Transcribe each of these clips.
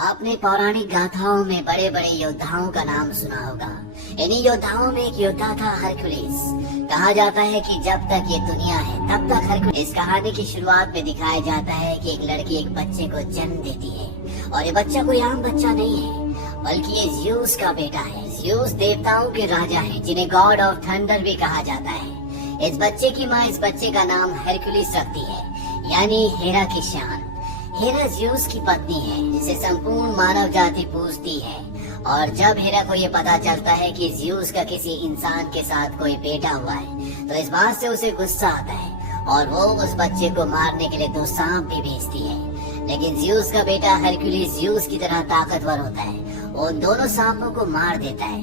आपने पौराणिक गाथाओं में बड़े बड़े योद्धाओं का नाम सुना होगा। इन्हीं योद्धाओं में एक योद्धा था हरकुलिस। कहा जाता है कि जब तक ये दुनिया है तब तक हरकुलिस। इस कहानी की शुरुआत में दिखाया जाता है कि एक लड़की एक बच्चे को जन्म देती है और ये बच्चा कोई आम बच्चा नहीं है, बल्कि ये ज़्यूस का बेटा है। ज़्यूस देवताओं के राजा हैं, जिन्हें गॉड ऑफ थंडर भी कहा जाता है। इस बच्चे की माँ इस बच्चे का नाम हरकुलिस रखती है, यानी हेरा की शान। हेरा ज़्यूस की पत्नी है, जिसे संपूर्ण मानव जाति पूजती है। और जब हेरा को ये पता चलता है कि ज़्यूस का किसी इंसान के साथ कोई बेटा हुआ है, तो इस बात से उसे गुस्सा आता है और वो उस बच्चे को मारने के लिए 2 सांप भी भेजती है। लेकिन ज़्यूस का बेटा हरकुलिस ज़्यूस की तरह ताकतवर होता है, उन दोनों सांपों को मार देता है।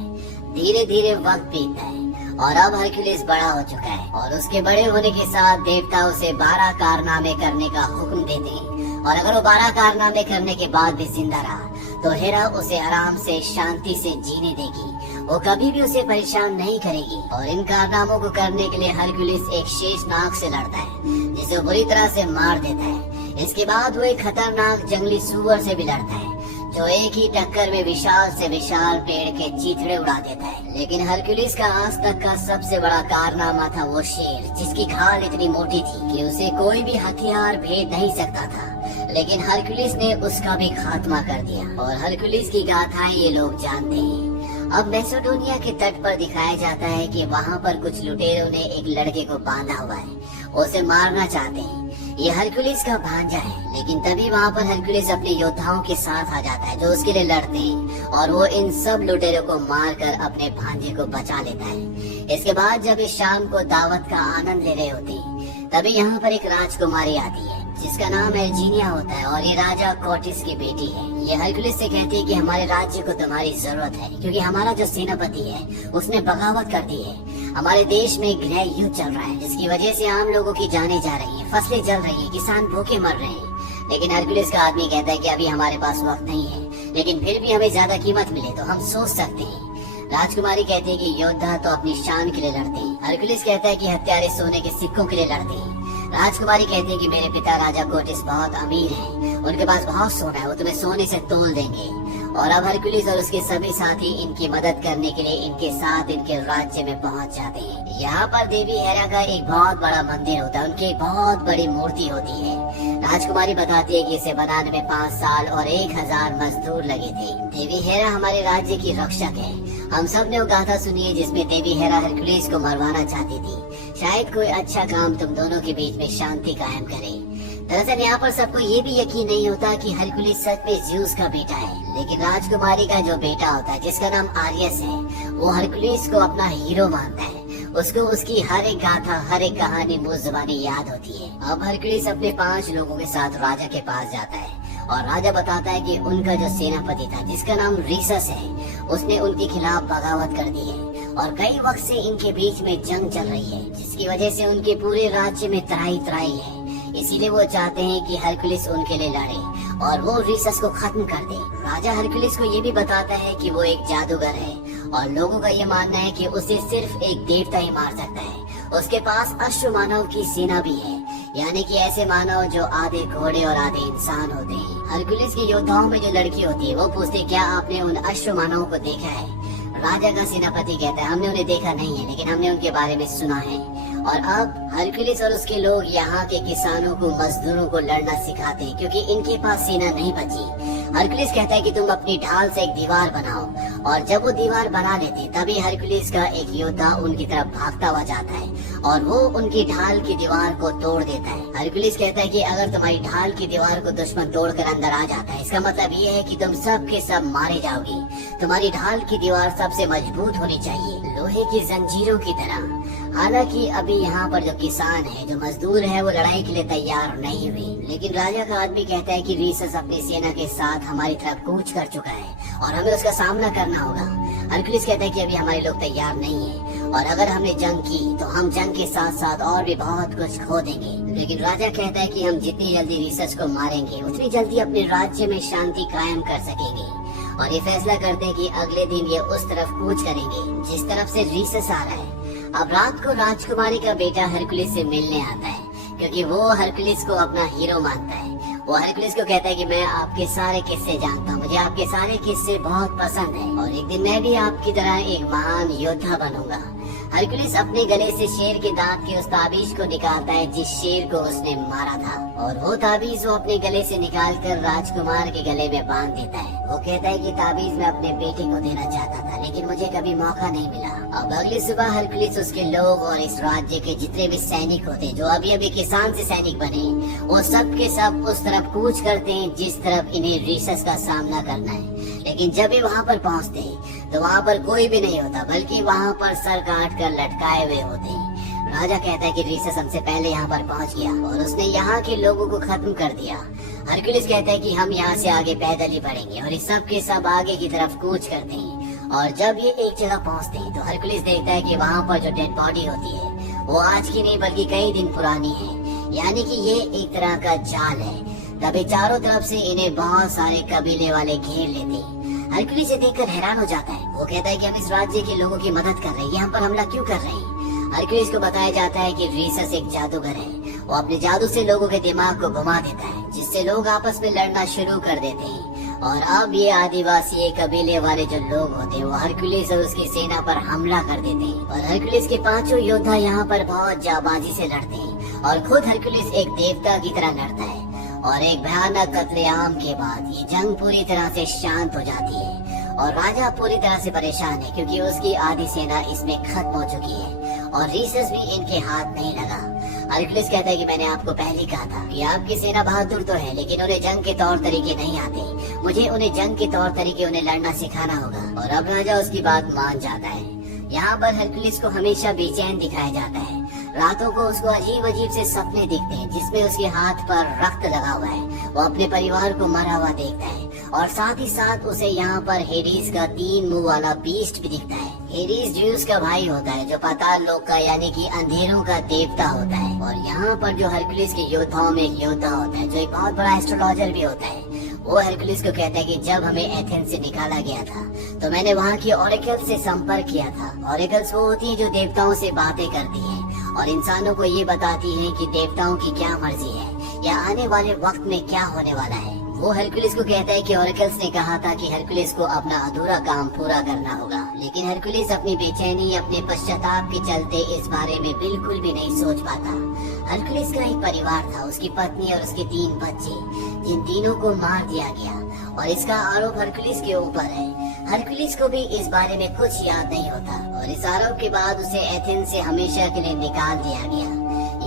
धीरे धीरे वक्त बीतता है और अब हरकुलिस बड़ा हो चुका है और उसके बड़े होने के साथ देवता उसे 12 कारनामे करने का हुक्म देते हैं। और अगर वो 12 कारनामे करने के बाद भी जिंदा रहा तो हेरा उसे आराम से शांति से जीने देगी। वो कभी भी उसे परेशान नहीं करेगी। और इन कारनामों को करने के लिए हरकुलिस एक शेषनाग से लड़ता है, जिसे बुरी तरह से मार देता है। इसके बाद वो एक खतरनाक जंगली सूअर से भी लड़ता है, जो एक ही टक्कर में विशाल से विशाल पेड़ के चीथड़े उड़ा देता है। लेकिन हरकुलिस का आज तक का सबसे बड़ा कारनामा था वो शेर, जिसकी खाल इतनी मोटी थी कि उसे कोई भी हथियार भेद नहीं सकता था। लेकिन हरकुलिस ने उसका भी खात्मा कर दिया और हरकुलिस की गाथाएं ये लोग जानते हैं। अब मैसेडोनिया के तट पर दिखाया जाता है कि वहाँ पर कुछ लुटेरों ने एक लड़के को बांधा हुआ है, उसे मारना चाहते हैं। ये हरकुलिस का भांजा है, लेकिन तभी वहाँ पर हरकुलिस अपने योद्धाओं के साथ आ जाता है, जो उसके लिए लड़ते हैं। और वो इन सब लुटेरों को मारकर अपने भांजे को बचा लेता है। इसके बाद जब इस शाम को दावत का आनंद ले रहे होते हैं, तभी यहाँ पर एक राजकुमारी आती है, जिसका नाम एल्जीनिया होता है और ये राजा कोटिस की बेटी है। ये हरकुलिस से कहती है कि हमारे राज्य को तुम्हारी जरूरत है, क्योंकि हमारा जो सेनापति है उसने बगावत कर दी है। हमारे देश में गृह युद्ध चल रहा है, जिसकी वजह से आम लोगों की जानें जा रही हैं, फसलें जल रही हैं, किसान भूखे मर रहे हैं। लेकिन हरकुलिस का आदमी कहता है कि अभी हमारे पास वक्त नहीं है, लेकिन फिर भी हमें ज्यादा कीमत मिले तो हम सोच सकते हैं। राजकुमारी कहती है कि योद्धा तो अपनी शान के लिए लड़ते हैं। हरकुलिस कहता है कि हत्यारे सोने के सिक्कों के लिए लड़ते हैं। राजकुमारी कहती है कि मेरे पिता राजा कोटिस बहुत अमीर हैं, उनके पास बहुत सोना है, वो तुम्हें सोने से तोल देंगे। और अब हरकुलिस और उसके सभी साथी इनकी मदद करने के लिए इनके साथ इनके राज्य में पहुंच जाते हैं। यहाँ पर देवी हेरा का एक बहुत बड़ा मंदिर होता है, उनकी एक बहुत बड़ी मूर्ति होती है। राजकुमारी बताती है कि इसे बनाने में 5 साल और 1000 मजदूर लगे थे। देवी हेरा हमारे राज्य की रक्षक है। हम सब ने वो गाथा सुनी है जिसमें देवी हेरा हरकुलिस को मरवाना चाहती थी। शायद कोई अच्छा काम तुम दोनों के बीच में शांति कायम करे। दरअसल यहाँ पर सबको ये भी यकीन नहीं होता कि हरकुलिस सच में ज़्यूस का बेटा है। लेकिन राजकुमारी का जो बेटा होता है, जिसका नाम आर्यस है, वो हरकुलिस को अपना हीरो मानता है। उसको उसकी हर एक गाथा, हर एक कहानी मुँह जुबानी याद होती है। अब हरकुलिस अपने 5 लोगों के साथ राजा के पास जाता है और राजा बताता है कि उनका जो सेनापति था, जिसका नाम रीसस है, उसने उनके खिलाफ बगावत कर दी है और कई वक्त से इनके बीच में जंग चल रही है, जिसकी वजह से उनके पूरे राज्य में त्राही त्राही है। इसीलिए वो चाहते हैं कि हरकुलिस उनके लिए लड़े और वो रीसस को खत्म कर दे। राजा हरकुलिस को ये भी बताता है कि वो एक जादूगर है और लोगों का ये मानना है कि उसे सिर्फ एक देवता ही मार सकता है। उसके पास अश्व मानव की सेना भी है, यानी कि ऐसे मानव जो आधे घोड़े और आधे इंसान होते हैं। हरकुलिस के योद्धाओं में जो लड़की होती है, वो पूछती है क्या आपने उन अश्व मानवों को देखा है? राजा का सेनापति कहता है हमने उन्हें देखा नहीं है, लेकिन हमने उनके बारे में सुना है। और अब हरकुलिस और उसके लोग यहाँ के किसानों को, मजदूरों को लड़ना सिखाते हैं, क्योंकि इनके पास सेना नहीं बची। हरकुलिस कहता है कि तुम अपनी ढाल से एक दीवार बनाओ, और जब वो दीवार बना लेते तभी हरकुलिस का एक योद्धा उनकी तरफ भागता हुआ जाता है और वो उनकी ढाल की दीवार को तोड़ देता है। हरकुलिस कहता है कि अगर तुम्हारी ढाल की दीवार को दुश्मन तोड़कर अंदर आ जाता है, इसका मतलब ये है कि तुम सब के सब मारे जाओगे। तुम्हारी ढाल की दीवार सबसे मजबूत होनी चाहिए, लोहे की जंजीरों की तरह। हालांकि अभी यहाँ पर जो किसान है, जो मजदूर है, वो लड़ाई के लिए तैयार नहीं हुए। लेकिन राजा का आदमी कहता है कि रीसस अपनी सेना के साथ हमारी तरफ कूच कर चुका है और हमें उसका सामना करना होगा। हरकुलिस कहता है कि अभी हमारे लोग तैयार नहीं है और अगर हमने जंग की तो हम जंग के साथ साथ और भी बहुत कुछ खो देंगे। लेकिन राजा कहता है कि हम जितनी जल्दी रीसस को मारेंगे, उतनी जल्दी अपने राज्य में शांति कायम कर सकेंगे। और ये फैसला करते हैं कि अगले दिन ये उस तरफ कूच करेंगे जिस तरफ से रीसस आ रहा है। अब रात को राजकुमारी का बेटा हरकुलिस से मिलने आता है, क्योंकि वो हरकुलिस को अपना हीरो मानता है। वो हरकुलिस को कहता है कि मैं आपके सारे किस्से जानता हूँ, मुझे आपके सारे किस्से बहुत पसंद है और एक दिन मैं भी आपकी तरह एक महान योद्धा बनूंगा। हरकुलिस अपने गले से शेर के दांत के उस ताबीज को निकालता है जिस शेर को उसने मारा था, और वो ताबीज वो अपने गले से निकालकर राजकुमार के गले में बांध देता है। वो कहता है कि ताबीज मैं अपने बेटे को देना चाहता था लेकिन मुझे कभी मौका नहीं मिला। अब अगली सुबह हरकुलिस, उसके लोग और इस राज्य के जितने भी सैनिक होते जो अभी अभी किसान से सैनिक बने, वो सब के सब उस तरफ कूच करते हैं जिस तरफ इन्हें रीसस का सामना करना है। लेकिन जब भी वहाँ पर पहुँचते तो वहाँ पर कोई भी नहीं होता, बल्कि वहाँ पर सर काट कर लटकाए हुए होते हैं। राजा कहता है कि रीसस हमसे पहले यहाँ पर पहुँच गया और उसने यहाँ के लोगों को खत्म कर दिया। हरकुलिस कहता है कि हम यहाँ से आगे पैदल ही बढ़ेंगे और इस सब के सब आगे की तरफ कूच करते हैं। और जब ये एक जगह पहुँचते हैं तो हरकुलिस देखता है कि वहाँ पर जो डेड बॉडी होती है वो आज की नहीं बल्कि कई दिन पुरानी है, यानी कि ये एक तरह का जाल है। तभी चारों तरफ से इन्हें बहुत सारे कबीले वाले घेर लेते हैं। हरकुलिस ये देखकर हैरान हो जाता है। वो कहता है कि हम इस राज्य के लोगों की मदद कर रहे हैं, यहाँ पर हमला क्यों कर रहे हैं। हरकुलिस को बताया जाता है कि रीसस एक जादूगर है, वो अपने जादू से लोगों के दिमाग को घुमा देता है जिससे लोग आपस में लड़ना शुरू कर देते हैं। और अब ये आदिवासी ये कबीले वाले जो लोग होते हैं वो हरकुलिस और उसकी सेना पर हमला कर देते हैं और हरकुलिस के पांचों योद्धा यहाँ पर बहुत जाबाजी से लड़ते हैं और खुद हरकुलिस एक देवता की तरह लड़ता है। और एक भयानक कत्लेआम के बाद ये जंग पूरी तरह से शांत हो जाती है और राजा पूरी तरह से परेशान है क्योंकि उसकी आधी सेना इसमें खत्म हो चुकी है और रीसस भी इनके हाथ नहीं लगा। हरकुलिस कहता है कि मैंने आपको पहले कहा था कि आपकी सेना बहादुर तो है लेकिन उन्हें जंग के तौर तरीके नहीं आते, मुझे उन्हें जंग के तौर तरीके उन्हें लड़ना सिखाना होगा। और अब राजा उसकी बात मान जाता है। यहाँ पर हरकुलिस को हमेशा बेचैन दिखाया जाता है। रातों को उसको अजीब अजीब से सपने दिखते हैं जिसमें उसके हाथ पर रक्त लगा हुआ है। वो अपने परिवार को मरा हुआ देखता है और साथ ही साथ उसे यहाँ पर हेडीज का 3 मुंह वाला बीस्ट भी दिखता है। हेडीज ज़्यूस का भाई होता है जो पाताल लोक का यानी कि अंधेरों का देवता होता है। और यहाँ पर जो हरकुलिस के योद्धाओं में एक योद्धा होता है जो एक बहुत बड़ा एस्ट्रोलॉजर भी होता है। वो हरकुलिस को कहता है कि जब हमें एथेंस से निकाला गया था तो मैंने वहाँ की ओरेकल से संपर्क किया था। ओरेकल्स वो होती है जो देवताओं से बातें करती है और इंसानों को ये बताती है कि देवताओं की क्या मर्जी है या आने वाले वक्त में क्या होने वाला है। वो हरकुलिस को कहता है कि ओरेकल्स ने कहा था कि हरकुलिस को अपना अधूरा काम पूरा करना होगा, लेकिन हरकुलिस अपनी बेचैनी अपने पश्चाताप के चलते इस बारे में बिल्कुल भी नहीं सोच पाता। हरकुलिस का एक परिवार था, उसकी पत्नी और उसके 3 बच्चे, जिन तीनों को मार दिया गया और इसका आरोप हरकुलिस के ऊपर है। हरकुलिस को भी इस बारे में कुछ याद नहीं होता और इस आरोप के बाद उसे एथेंस से हमेशा के लिए निकाल दिया गया।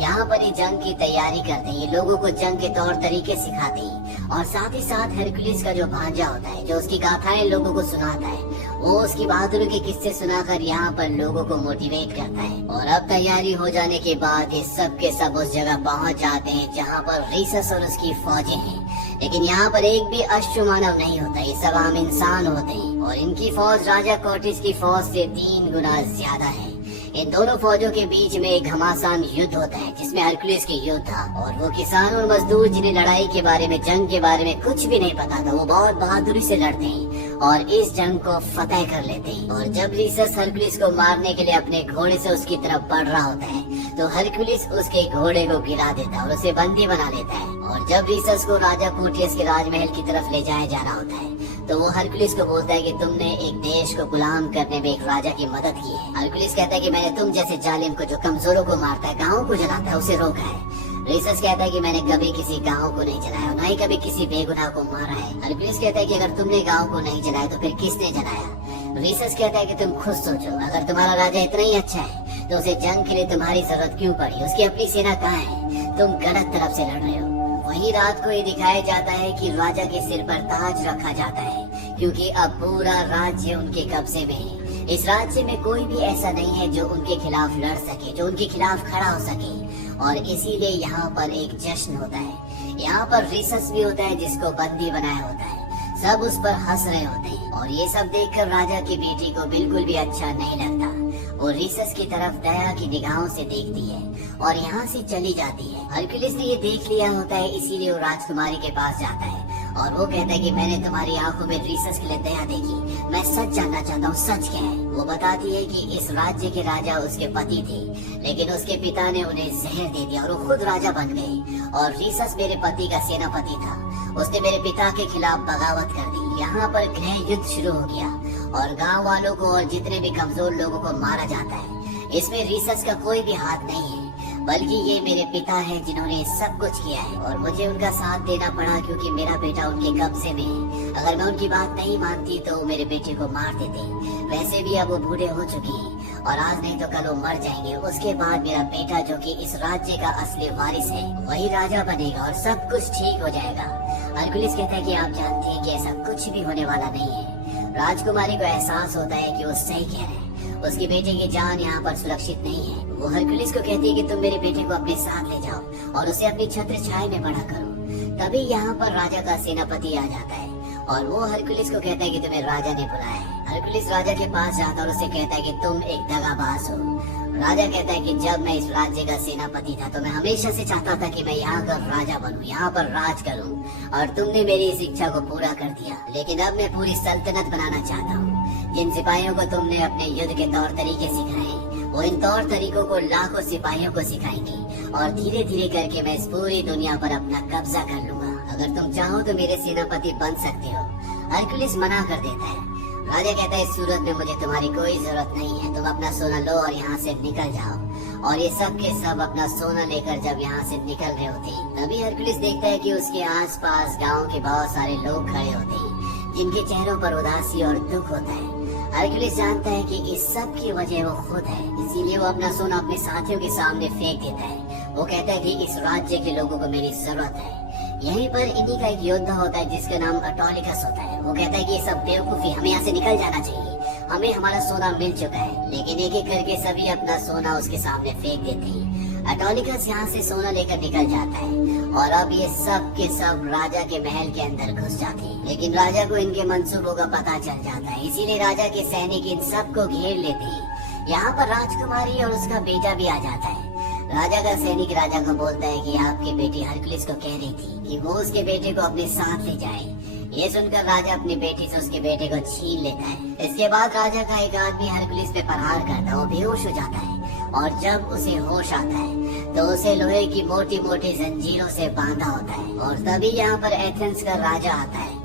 यहाँ पर ये जंग की तैयारी करते हैं, ये लोगों को जंग के तौर तरीके सिखाते हैं और साथ ही साथ हरकुलिस का जो भांजा होता है जो उसकी गाथाएं लोगों को सुनाता है, वो उसकी बहादुरी के किस्से सुनाकर यहाँ पर लोगों को मोटिवेट करता है। और अब तैयारी हो जाने के बाद ये सब के सब उस जगह पहुँच जाते हैं जहाँ पर रीसस और उसकी फौजें हैं। लेकिन यहाँ पर एक भी अश्व मानव नहीं होता, ये सब आम इंसान होते हैं और इनकी फौज राजा कोटिस की फौज से 3 गुना ज्यादा है। इन दोनों फौजों के बीच में एक घमासान युद्ध होता है जिसमें हरकुलिस के योद्धा और वो किसान और मजदूर जिन्हें लड़ाई के बारे में जंग के बारे में कुछ भी नहीं पता था, वो बहुत बहादुरी से लड़ते हैं और इस जंग को फतेह कर लेते हैं। और जब रीसस हरकुलिस को मारने के लिए अपने घोड़े से उसकी तरफ बढ़ रहा होता है तो हरकुलिस उसके घोड़े को गिरा देता है और उसे बंदी बना लेता है। और जब रीसस को राजा कोटियस के राजमहल की तरफ ले जाया जा रहा होता है तो वो हरकुलिस को बोलता है कि तुमने एक देश को गुलाम करने में एक राजा की मदद की है। हरकुलिस कहता है कि मैंने तुम जैसे जालिम को जो कमजोरों को मारता है, गाँव को जलाता है, उसे रोका है। रीसस कहता है कि मैंने कभी किसी गाँव को नहीं जलाया, न ही कभी किसी बेगुनाह को मारा है। हरकुलिस कहता है कि अगर तुमने गाँव को नहीं जलाया तो फिर किसने जलाया। रीसस कहता है कि तुम खुद सोचो, अगर तुम्हारा राजा इतना ही अच्छा है तो उसे जंग के लिए तुम्हारी जरूरत क्यों पड़ी, उसकी अपनी सेना कहाँ है, तुम गलत तरफ से लड़ रहे हो। वही रात को ये दिखाया जाता है कि राजा के सिर पर ताज रखा जाता है क्योंकि अब पूरा राज्य उनके कब्जे में है। इस राज्य में कोई भी ऐसा नहीं है जो उनके खिलाफ लड़ सके, जो उनके खिलाफ खड़ा हो सके और इसीलिए यहाँ पर एक जश्न होता है। यहाँ पर रीसस भी होता है जिसको बंदी बनाया होता है, सब उस पर हंस रहे होते हैं और ये सब देखकर राजा की बेटी को बिल्कुल भी अच्छा नहीं लगता। वो रीसस की तरफ दया की निगाहों से देखती है और यहाँ से चली जाती है। हरकुलिस ने ये देख लिया होता है इसीलिए वो राजकुमारी के पास जाता है और वो कहता है कि मैंने तुम्हारी आंखों में रीसस के लिए दया देखी, मैं सच जानना चाहता हूँ, सच क्या है। वो बताती है कि इस राज्य के राजा उसके पति थे लेकिन उसके पिता ने उन्हें जहर दे दिया और वो खुद राजा बन गए और रीसस मेरे पति का सेनापति था। उसने मेरे पिता के खिलाफ बगावत कर दी। यहाँ पर गृह युद्ध शुरू हो गया और गांव वालों को और जितने भी कमजोर लोगों को मारा जाता है। इसमें रीसस का कोई भी हाथ नहीं है, बल्कि ये मेरे पिता हैं जिन्होंने सब कुछ किया है और मुझे उनका साथ देना पड़ा क्योंकि मेरा बेटा उनके कब्जे में है। अगर मैं उनकी बात नहीं मानती तो वो मेरे बेटे को मार देते। वैसे भी अब वो बूढ़े हो चुके हैं और आज नहीं तो कल वो मर जाएंगे। उसके बाद मेरा बेटा जो कि इस राज्य का असली वारिस है वही राजा बनेगा और सब कुछ ठीक हो जाएगा। हरकुलिस कहता है कि आप जानते हैं कि ऐसा कुछ भी होने वाला नहीं है। राजकुमारी को एहसास होता है कि वो सही कह रहे हैं। उसके बेटे की जान यहाँ पर सुरक्षित नहीं है। वो हरकुलिस को कहती है कि तुम मेरे बेटे को अपने साथ ले जाओ और उसे अपनी छत्र छाया में बड़ा करो। तभी यहाँ पर राजा का सेनापति आ जाता है और वो हरकुलिस को कहता है कि तुम्हें राजा ने बुलाया है। हरकुलिस राजा के पास जाता है और उसे कहता है कि तुम एक दगाबाज हो। राजा कहता है कि जब मैं इस राज्य का सेनापति था तो मैं हमेशा से चाहता था कि मैं यहाँ का राजा बनूं, यहाँ पर राज करूं और तुमने मेरी इस इच्छा को पूरा कर दिया। लेकिन अब मैं पूरी सल्तनत बनाना चाहता हूँ। जिन सिपाहियों को तुमने अपने युद्ध के तौर तरीके सिखाए वो इन तौर तरीकों को लाखों सिपाहियों को सिखाएंगे और धीरे धीरे करके मैं इस पूरी दुनिया पर अपना कब्जा कर लूंगा। अगर तुम चाहो तो मेरे सेनापति बन सकते हो। हरकुलिस मना कर देता है। राजा कहता है इस सूरत में मुझे तुम्हारी कोई जरूरत नहीं है। तुम अपना सोना लो और यहाँ से निकल जाओ। और ये सब के सब अपना सोना लेकर जब यहाँ से निकल रहे होते तभी हरकुलिस देखता है कि उसके आसपास गांव के बहुत सारे लोग खड़े होते हैं जिनके चेहरों पर उदासी और दुख होता है। हरकुलिस जानता है कि इस सब की वजह वो खुद है, इसीलिए वो अपना सोना अपने साथियों के सामने फेंक देता है। वो कहता है कि इस राज्य के लोगों को मेरी जरूरत है। यहीं पर इन्हीं का एक योद्धा होता है जिसका नाम अटोलिकस होता है। वो कहता है कि ये सब बेवकूफी, हमें यहाँ से निकल जाना चाहिए, हमें हमारा सोना मिल चुका है। लेकिन एक एक करके सभी अपना सोना उसके सामने फेंक देते हैं। अटोलिकस यहाँ से सोना लेकर निकल जाता है और अब ये सब के सब राजा के महल के अंदर घुस जाते हैं। लेकिन राजा को इनके मंसूबों का पता चल जाता है, इसीलिए राजा के सैनिक इन सबको घेर लेते हैं। यहाँ पर राजकुमारी और उसका बेटा भी आ जाता है। राजा का सैनिक राजा को बोलता है कि आपकी बेटी हरकुलिस को कह रही थी कि वो उसके बेटे को अपने साथ ले जाए। ये सुनकर राजा अपनी बेटी से उसके बेटे को छीन लेता है। इसके बाद राजा का एक आदमी हरकुलिस पे प्रहार करता है। वो बेहोश हो जाता है और जब उसे होश आता है तो उसे लोहे की मोटी मोटी जंजीरों से बांधा होता है। और तभी यहाँ पर एथेंस का राजा आता है।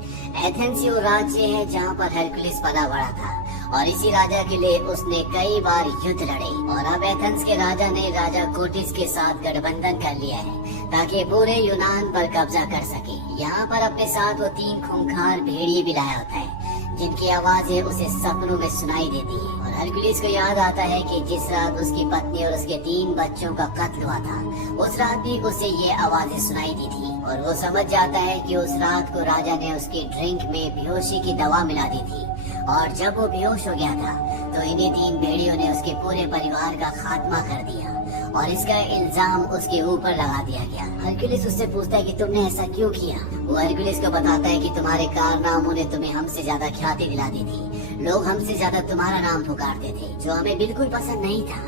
एथेंस वो राज्य है जहाँ पर हरकुलिस पला बड़ा था और इसी राजा के लिए उसने कई बार युद्ध लड़े। और अब एथेंस के राजा ने राजा कोटिस के साथ गठबंधन कर लिया है ताकि पूरे यूनान पर कब्जा कर सके। यहाँ पर अपने साथ वो 3 खूंखार भेड़िए भी लाया होता है जिनकी आवाजें उसे सपनों में सुनाई देती है। और हरकुलिस को याद आता है कि जिस रात उसकी पत्नी और उसके 3 बच्चों का कत्ल हुआ था उस रात भी उसे ये आवाजें सुनाई दी थी। और वो समझ जाता है कि उस रात को राजा ने उसकी ड्रिंक में बेहोशी की दवा मिला दी थी और जब वो बेहोश हो गया था तो इन्हीं 3 भेड़ियों ने उसके पूरे परिवार का खात्मा कर दिया और इसका इल्जाम उसके ऊपर लगा दिया गया। हरकुलिस उससे पूछता है कि तुमने ऐसा क्यों किया। वो हरकुलिस को बताता है कि तुम्हारे कारनामों ने तुम्हें हमसे ज्यादा ख्याति दिला दी थी। लोग हमसे ज्यादा तुम्हारा नाम पुकारते थे जो हमें बिल्कुल पसंद नहीं था।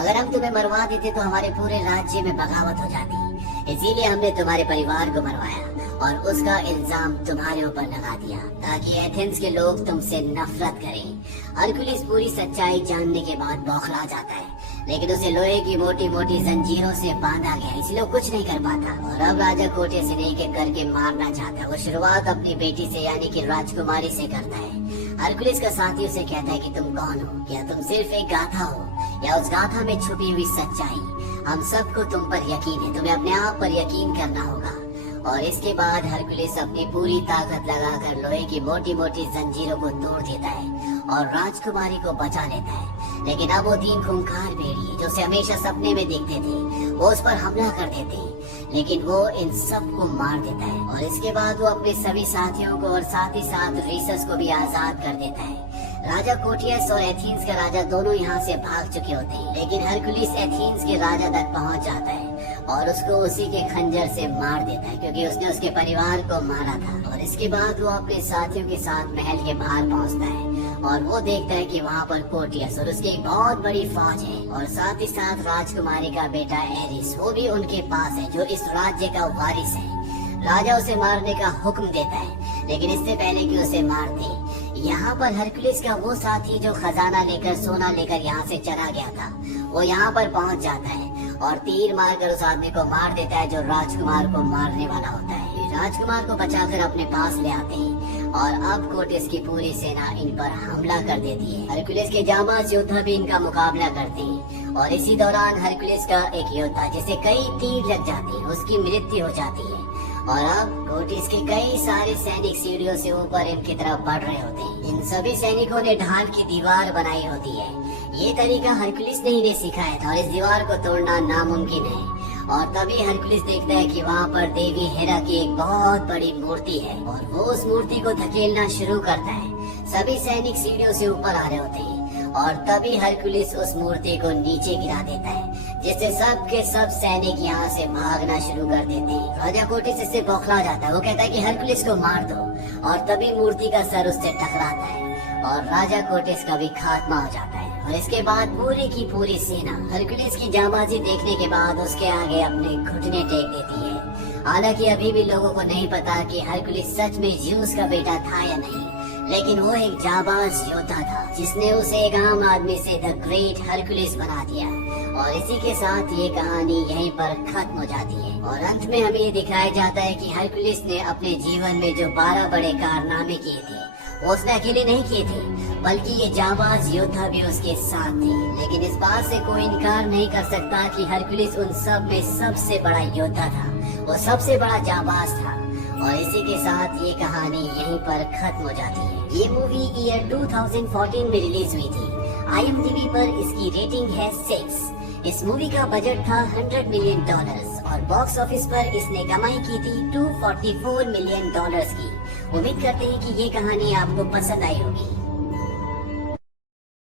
अगर हम तुम्हें मरवा देते तो हमारे पूरे राज्य में बगावत हो जाती। इसीलिए हमने तुम्हारे परिवार को मरवाया और उसका इल्जाम तुम्हारे ऊपर लगा दिया ताकि एथेंस के लोग तुमसे नफरत करें। हरकुलिस पूरी सच्चाई जानने के बाद बौखला जाता है, लेकिन उसे लोहे की मोटी मोटी जंजीरों से बांधा गया, इसलिए वो कुछ नहीं कर पाता। और अब राजा कोटे से एक एक करके मारना चाहता है। वो शुरुआत अपनी बेटी से यानी कि राजकुमारी से करता है। हरकुलिस का साथी उसे कहता है कि तुम कौन हो, क्या तुम सिर्फ एक गाथा हो या उस गाथा में छुपी हुई सच्चाई। हम सबको तुम पर यकीन है, तुम्हें अपने आप पर यकीन करना होगा। और इसके बाद हरकुलिस अपनी पूरी ताकत लगाकर लोहे की मोटी मोटी जंजीरों को तोड़ देता है और राजकुमारी को बचा लेता है। लेकिन अब वो 3 खूंखार भेड़िए जो उसे हमेशा सपने में देखते थे वो उस पर हमला कर देते हैं, लेकिन वो इन सब को मार देता है। और इसके बाद वो अपने सभी साथियों को और साथ ही साथ रीसस को भी आजाद कर देता है। राजा कोटियस और एथेंस का राजा दोनों यहाँ से भाग चुके होते हैं, लेकिन हरकुलिस एथेंस के राजा तक पहुँच जाता है और उसको उसी के खंजर से मार देता है क्योंकि उसने उसके परिवार को मारा था। और इसके बाद वो अपने साथियों के साथ महल के बाहर पहुँचता है और वो देखता है कि वहाँ पर कोटियस और उसकी एक बहुत बड़ी फौज है और साथ ही साथ राजकुमारी का बेटा एरिस वो भी उनके पास है जो इस राज्य का वारिस है। राजा उसे मारने का हुक्म देता है, लेकिन इससे पहले कि उसे मार दे यहाँ पर हरकुलिस का वो साथी जो खजाना लेकर सोना लेकर यहाँ से चला गया था वो यहाँ पर पहुँच जाता है और तीर मारकर उस आदमी को मार देता है जो राजकुमार को मारने वाला होता है। राजकुमार को बचाकर अपने पास ले आते हैं और अब कोटिस की पूरी सेना इन पर हमला कर देती है। हरकुलिस के जाबाज योद्धा भी इनका मुकाबला करते हैं और इसी दौरान हरकुलिस का एक योद्धा जिसे कई तीर लग जाते हैं उसकी मृत्यु हो जाती है और अब कोटिस के कई सारे सैनिक सीढ़ियों से ऊपर इनकी तरफ बढ़ रहे होते हैं। इन सभी सैनिकों ने ढाल की दीवार बनाई होती है। ये तरीका हरकुलिस ने ही सिखाया था और इस दीवार को तोड़ना नामुमकिन है। और तभी हरकुलिस देखता है कि वहाँ पर देवी हेरा की एक बहुत बड़ी मूर्ति है और वो उस मूर्ति को धकेलना शुरू करता है। सभी सैनिक सीढ़ियों से ऊपर आ रहे होते हैं और तभी हरकुलिस उस मूर्ति को नीचे गिरा देता है जिससे सब के सब सैनिक यहाँ से भागना शुरू कर देते हैं। राजा कोटिस इससे बौखला जाता है। वो कहता है कि हरकुलिस को मार दो और तभी मूर्ति का सर उससे टकराता है और राजा कोटिस का भी खात्मा हो जाता है। और इसके बाद पूरी की पूरी सेना हरकुलिस की जाबाजी देखने के बाद उसके आगे अपने घुटने टेक देती है। हालांकि अभी भी लोगों को नहीं पता कि हरकुलिस सच में ज़्यूस का बेटा था या नहीं, लेकिन वो एक जाबाज योद्धा था जिसने उसे एक आम आदमी से द ग्रेट हरकुलिस बना दिया। और इसी के साथ ये कहानी यहीं पर खत्म हो जाती है और अंत में हमें ये दिखाया जाता है कि हरकुलिस ने अपने जीवन में जो 12 बड़े कारनामे किए थे वो उसने अकेले नहीं किए थे, बल्कि ये जाबाज योद्धा भी उसके साथ थे। लेकिन इस बात से कोई इनकार नहीं कर सकता कि हरकुलिस उन सब में सबसे बड़ा योद्धा था, वो सबसे बड़ा जाबाज था। और इसी के साथ ये कहानी यहीं पर खत्म हो जाती है। ये मूवी ईयर 2014 में रिलीज हुई थी। IMDb पर इसकी रेटिंग है 6। इस मूवी का बजट था $100 मिलियन और बॉक्स ऑफिस पर इसने कमाई की थी $244 मिलियन की। उम्मीद करते हैं कि ये कहानी आपको पसंद आई होगी।